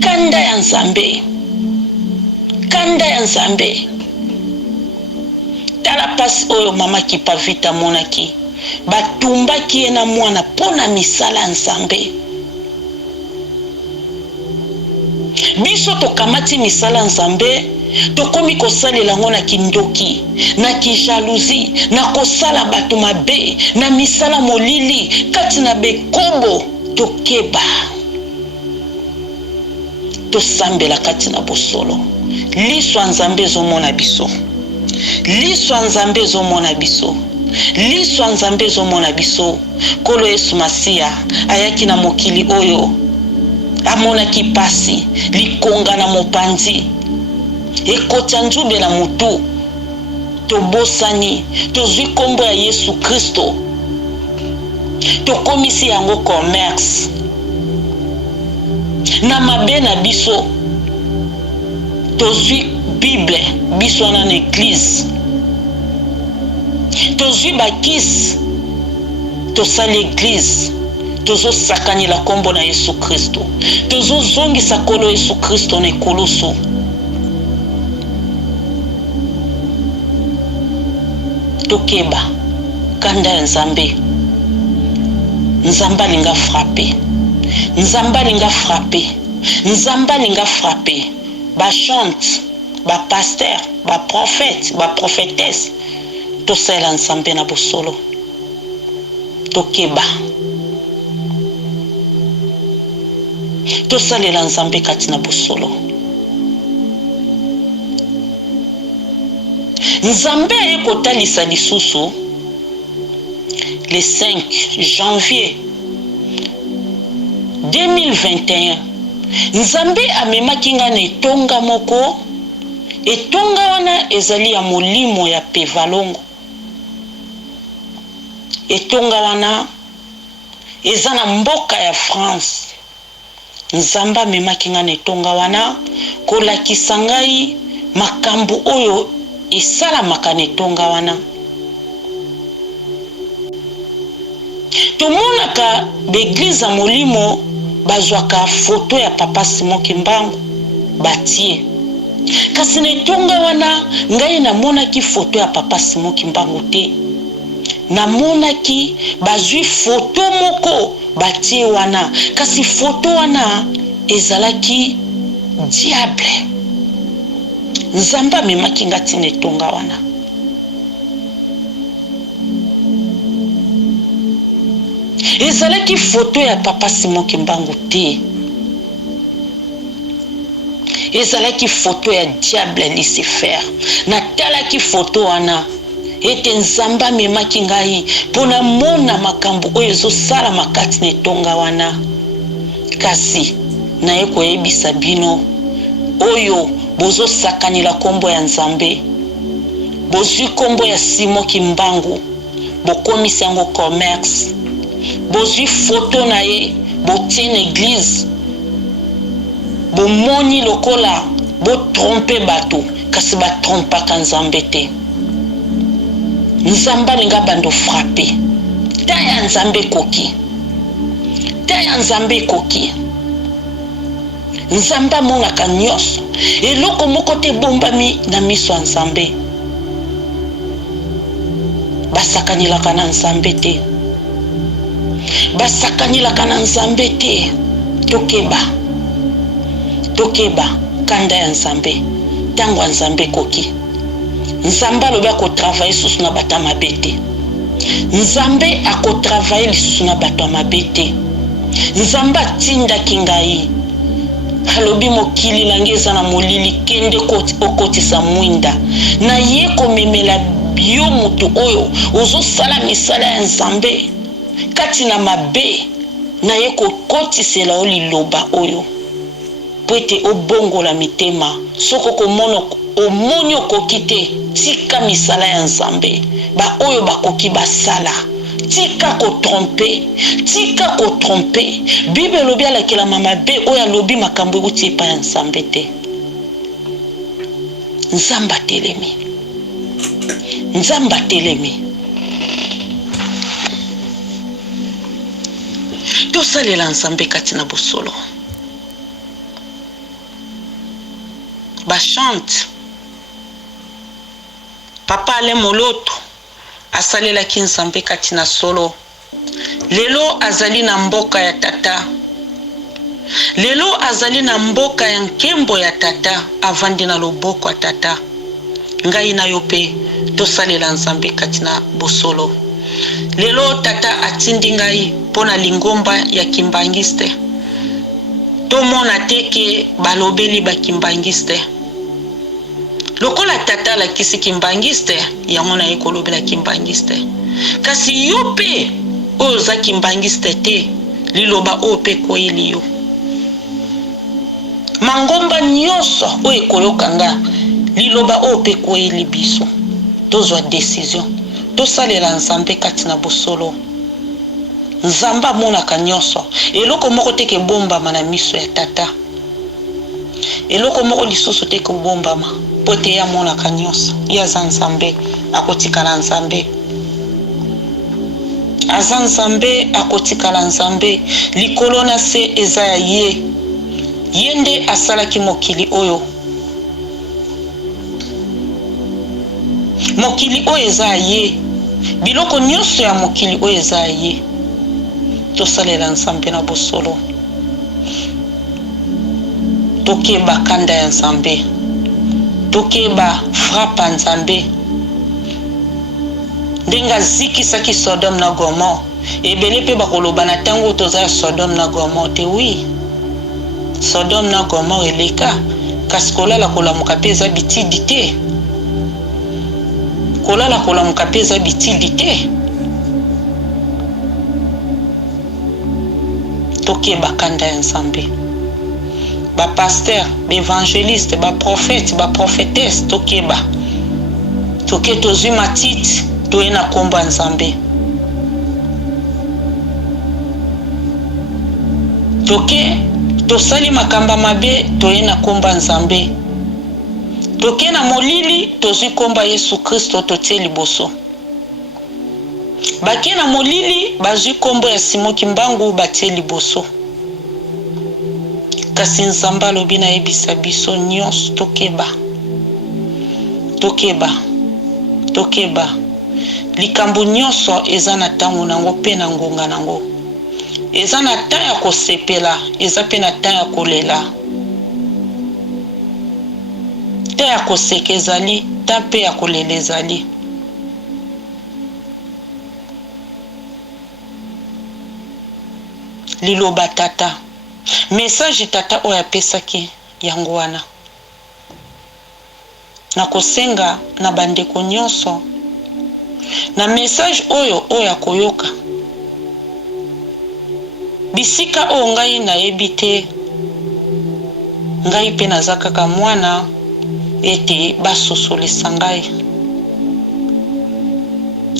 Kanda ya Nzambe. Kanda ya Nzambe. Tala pasi oyo mama Kipavita monaki. Batumbaki ye na mwana pona misala Nzambe. Biso tokamati misala Nzambe, tokomi kosalela ngo na kindoki, na kijalousie, na kosala bato mabe, na misala molili, kati na bekobo, tokeba. Tosambela kati na bosolo. Liswa Nzambe zomona biso. Liswa Nzambe zomona biso. Liswa Nzambe zomona biso. Kolo Yesu Masia ayaki na mokili oyo. Amonaki pasi likonga na mopanzi. Ekota nzube na mutu. Tobosani. Tozwi kombo ya Yesu Kristo. Tokomisi yango commerce. Na mabe na biso. Tozwi Bible biso na église. Tozwi bakis. Tosali église. Tozo sakani la kombo na Yesu Kristo. Tozo zongi sakolo Yesu Kristo na koloso. Tokeba kanda ya Nzambe. Nzamba linga frappé. Nzamba linga frappé. Nzamba linga frappé. Ba chante, ba pasteur, ba prophète, ba prophétesse. Tosala Nzambe na bosolo. Tokeba. Tosalela Nzambe kati na bosolo. Nzambe ekotalisa lisusu le 5 janvier 2021. Nzambe amemaki nga na etonga moko. Etonga wana ezali ya molimo ya Pevalongo. Etonga wana eza na mboka ya France. Nzamba amemaki nga na etonga wana kolakisa ngai makambo oyo esalamaka na etonga wana. Tomonaka beglize ya molimo bazwaka foto ya papa Simon Kimbangu batie kasi na etonga wana ngai namonaki foto ya papa Simon Kimbangu te. Namonaki bazwi foto moko batie wana, kasi foto wana ezalaki diable. Nzambe amemaki nga ntina etonga wana. Ezalaki foto ya papa Simon Kimbangu te. Ezalaki foto ya diable Lucifer. Natalaki foto wana ete Nzambe amemaki ngai mpona mona makambo oyo ezosala makati na etonga wana. Kasi naye koyebisa bino oyo bozosakanila kombo ya Nzambe, bozwi kombo ya Simon Kimbangu, bokomisi yango commerce, bozwi foto na ye botie na église, bomoni lokola botrompe bato, kasi batrompaka Nzambe te. Nzambe alinga bando frappe. Taya Nzambe koki. Taya Nzambe koki. Nzambe amonaka nyonso. Eloko moko te bombami na miso ya Nzambe. Basakanilaka na Nzambe te. Basakanilaka na Nzambe te. Tokeba kanda ya Nzambe. Tango Nzambe koki. Nzambe alobi akotravaye lisusu na bato ya mabe te. Nzambe akotravaye lisusu na bato ya mabe te. Nzambe atindaki ngai alobi mokili nange eza na molili, kende okotisa mwinda na ye komemela yo mutu oyo ozosala misala ya Nzambe kati na mabe, na ye kokotisela o liloba oyo po ete obongola mitema. Soko komona omoni okoki te, tika misala ya Nzambe ba oyo bakoki basala. Tika kotrompe. Bible lobi alakela mabe oyo alobi makambo euti epai ya Nzambe te. Nzambe atelemi. Tosalela Nzambe kati na bosolo. Bachante Papa Ale Moloto asalelaki Nzambe kati na solo. Lelo azali na mboka ya tata. Lelo azali na mboka ya nkembo ya tata, avandi na loboko ya tata. Ngai na yo pe tosalela Nzambe kati na bosolo. Lelo tata atindi ngai pona lingomba ya kimbangiste. Tomona teke balobeli ba kimbangiste. Lokola tata la kisi kimbangiste, yango na ekolobela kimbangiste. Kasi yo pe oza kimbangiste te, liloba o pe koyeli yo. Mangomba nyonso o ekoyokanga, liloba o pe koyeli biso. Tozwa décision. Tosalela Nzambe kati na bosolo. Nzambe amonaka nyonso. Eloko moko teke bombama na miso ya tata. Eloko moko lisusu teke bombama pote ya monaka nyonso. Ya Nzambe akotikala Nzambe. Aza Nzambe akotikala Nzambe. Likolo na se eza ya ye. Yende asalaki mokili oyo. Mokili oyo eza ya ye. Biloko nyonso ya mokili oyo eza ya ye. Tosalela Nzambe na bosolo. Tokeba kanda ya Nzambe. Tokeba frapa Nzambe. Ndenga zikisaki Sodome na Gomorre. Ebele pe bakoloba na tango toza Sodome na Gomorre te. Oui, Sodome na Gomorre eleka. Kasi kolala kolamuka pe eza bitidi te. Kolala kolamuka pe eza bitidi te. Tokeba kanda ya Nzambe. Ba pasteur, ba évangéliste, ba prophète, ba prophétesse, tokeba. Toke tozwi matiti, toye na kombo ya Nzambe. Toke tosali makamba mabe, toye na kombo ya Nzambe. Toke na molili, tozwi kombo ya Yesu Kristo totie liboso. Bake na molili, bazwi kombo ya Simon Kimbangu batie liboso. kasi nzambe alobi nayebisa biso nyonso tokeba likambo nyonso eza na ntango nango mpe na ngonga nango. Eza na ntan ya kosepela, eza mpe na ntan ya kolela. Ntan ya koseka ezali, ntan mpe ya kolela ezali. Liloba tata, message tata oyo apesaki yango wana. Nakosenga na bandeko nyonso na message oyo akoyoka. Bisika oyo ngai nayebi te, ngai mpe naza kaka mwana ete basosolisa ngai.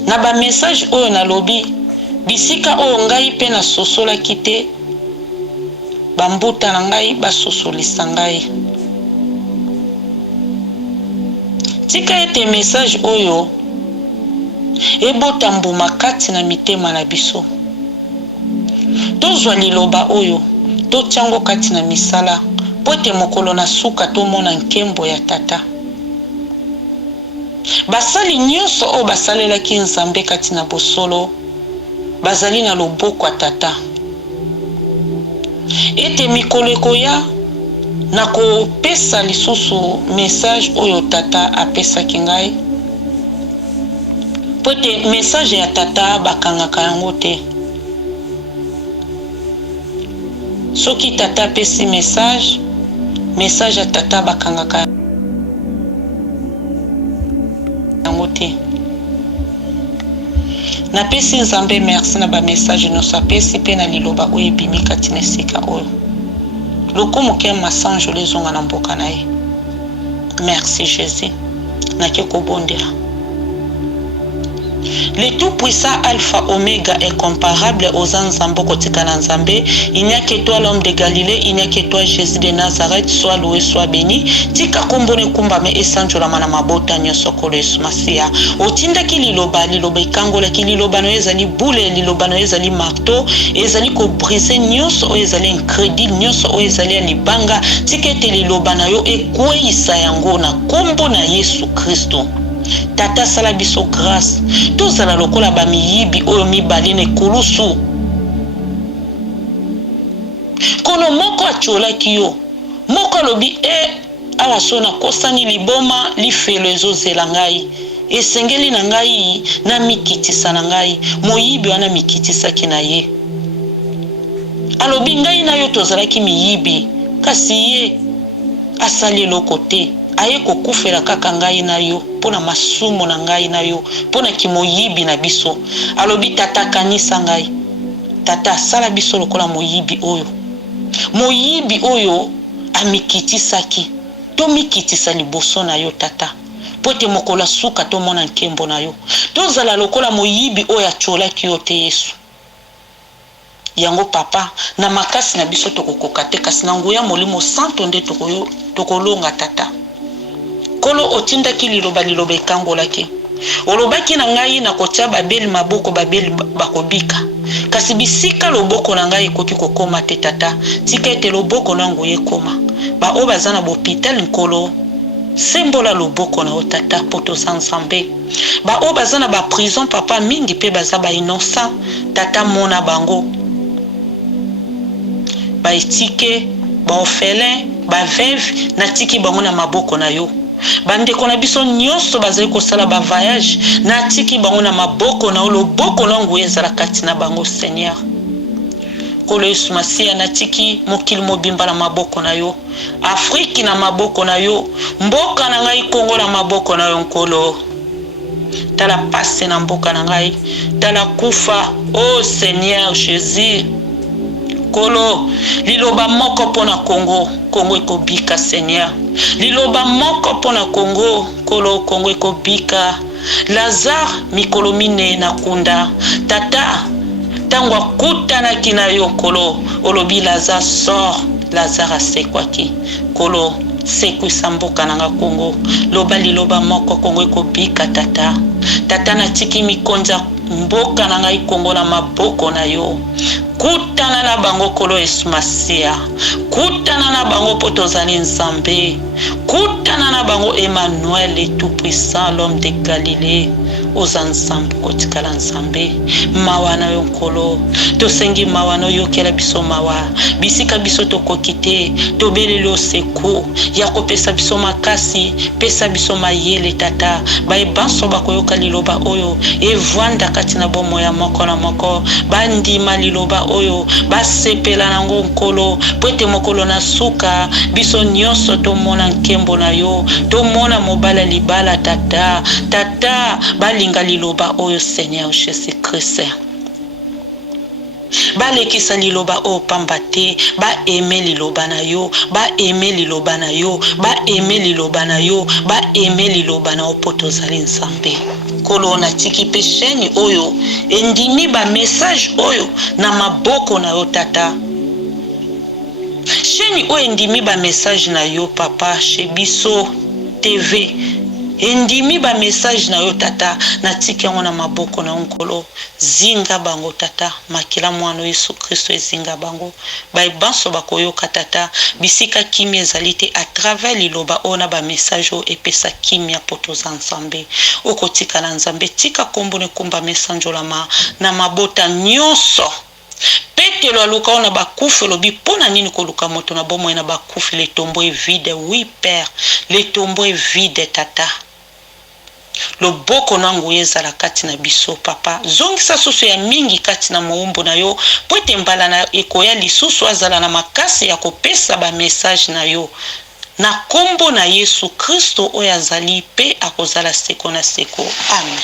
Na ba message oyo nalobi, bisika oyo ngai mpe nasosolaki te, bambuta na ngai basosolisa ngai. Tika ete message oyo ebota mbuma kati na mitema na biso. Tozwa liloba oyo, totiango kati na misala, po ete mokolo na suka tomona nkembo ya tata. Basali nyonso oyo basalelaki nzambe kati na bosolo, bazali na loboko ya tata. Ete mikolo ekoya na kopesa lisusu message oyo tata apesaki ngai, po ete message ya tata bakangaka yango te. Soki tata apesi message ya tata bakangaka yango te. Napesi nzambe merci na ba message nyonso apesi mpe na liloba oyo ebimi kati na esika oyo. Lokumu ke masanjo lezonga na mboka na ye. Merci Jésus. Nake kobondela. Le tout-puissant Alpha Omega est comparable aux Nzambo kotikana Nzambe. Il n'y a que toi l'homme de Galilée, il n'y a que toi Jésus de Nazareth, sois loué, sois béni. Tika kombone kumba me esanjola mana mabota nyoso kolo Yesu Masia. Otinda ki liloba ikangola ki liloba no ezali boule, liloba no ezali marteau, ezali ko briser nyoso o ezali incrédule nyoso o ezali libanga. Tika ete liloba na yo ekweyisa yango na kombo na Yesu Kristo. Tata sala biso grâce. Tozala lokola ba miyibi oyo mibali ne kulusu. Kono moko acholaki yo. Moko lobi awa sona kosani liboma lifelo ezozela ngai. Esengeli na ngai na mikitisa na ngai. Moyibi wana mikitisaki na ye. Alobi ngai na yo tozalaki miyibi. Kasi ye asali lokote. Aye kokufela kaka ngai na yo pona masumo na ngai na yo pona kimoyibi na biso. Alobi tata kanisa ngai. Tata sala biso lokola moyibi oyo amikitisaki. To mikitisa liboso na yo tata. Pote mokola suka to mona nkembo na yo. Tozala lokola moyibi oyo acholaki yo te Yesu. Yango papa na makasi na biso tokokoka te kasi na nguya molimo santo nde tokolonga tata. Kolo otindaki liloba ekangolaki. Olobaki na ngai na kotia babeli maboko babeli bakobika. Kasi bisika loboko na ngai ekoki kokoma te tata. Tika ete loboko nangu yekoma. Ba o bazana bopital nkolo. Sembola loboko na otata poto sansambe. Ba o bazana ba prison papa mingi pe baza ba innocent tata mona bango. Ba etike, ba orphelin, ba veuve na tiki bango na maboko na yo. Bande kona biso nyonso bazali kosala ba voyage na tiki bango na maboko na loboko nangu ezala kati na bango Seigneur. Kolo Yesu Masia na tiki mokili mobimba na maboko na yo. Afriki na maboko na yo. Mboka na ngai Kongo na maboko na yo nkolo. Tala passe na mboka na ngai. Tala kufa oh Seigneur Jésus. Kolo liloba moko pona Kongo ekobika Seigneur. Liloba moko pona Kongo ekobika. Lazare mikolo mine na kunda tata tangwa kutana kina yo kolo olobi Lazare sort. Lazare asekwaki kolo sekwisa mboka nanga Kongo. Loba liloba moko Kongo ekobika tata. tata natiki mikonza mboka na ngai Kongo na maboko na yo. Kutana na bango kolo Yesu Masia, kutana na bango po tozali Nzambe, kutana na bango Emmanuel le tout puissant, l'homme de Galilée. Oza Nzambe kotikala Nzambe, mawa na yo nkolo, tosengi mawa na yo kela biso mawa, bisika biso tokokite, tobeleli oseku, ya kopesa biso makasi, pesa biso mayele tata, baebanso bakoyoka liloba oyo, evwanda kati na bomo ya moko na moko, bandima liloba oyo, basepela nango nkolo, pwete mokolo na suka, biso nyonso tomona nkembo na yo, tomona mobala libala tata, tata, balinga liloba oyo Seigneur Jésus Christ. Balekisa liloba o pambate, ba eme liloba na yo, ba eme liloba na yo, ba eme liloba na yo, ba eme liloba na opotozali Nzambe. Kolo na tiki pesheni oyo, endimi ba message oyo na maboko na yo tata. Sheni oyo endimi ba message na yo papa, Shebiso TV. Endimi ba message na yo tata, na tiki yango na maboko na nkolo, zinga bango tata, makila mwana Yesu Kristo zinga bango, baebanso bakoyoka tata, bisika kimia ezalite à travers liloba ona ba message o epesa kimia potoza Nzambe, okotika na Nzambe, tika kombo ne kumba message lama na mabota nyonso. Petelo aluka ona bakufi lobi pona nini koluka moto na bomo na bakufi, le tombeau est vide, oui père, le tombeau est vide tata. Loboko nangu yezala kati na biso papa, zongisa susu ya mingi kati na moumbo na yo, poete mbala na ekoya lisusu azala na makasi ya kopesa ba message na yo, na kombo na Yesu Kristo oyo azali pe akozala seko na seko, amen.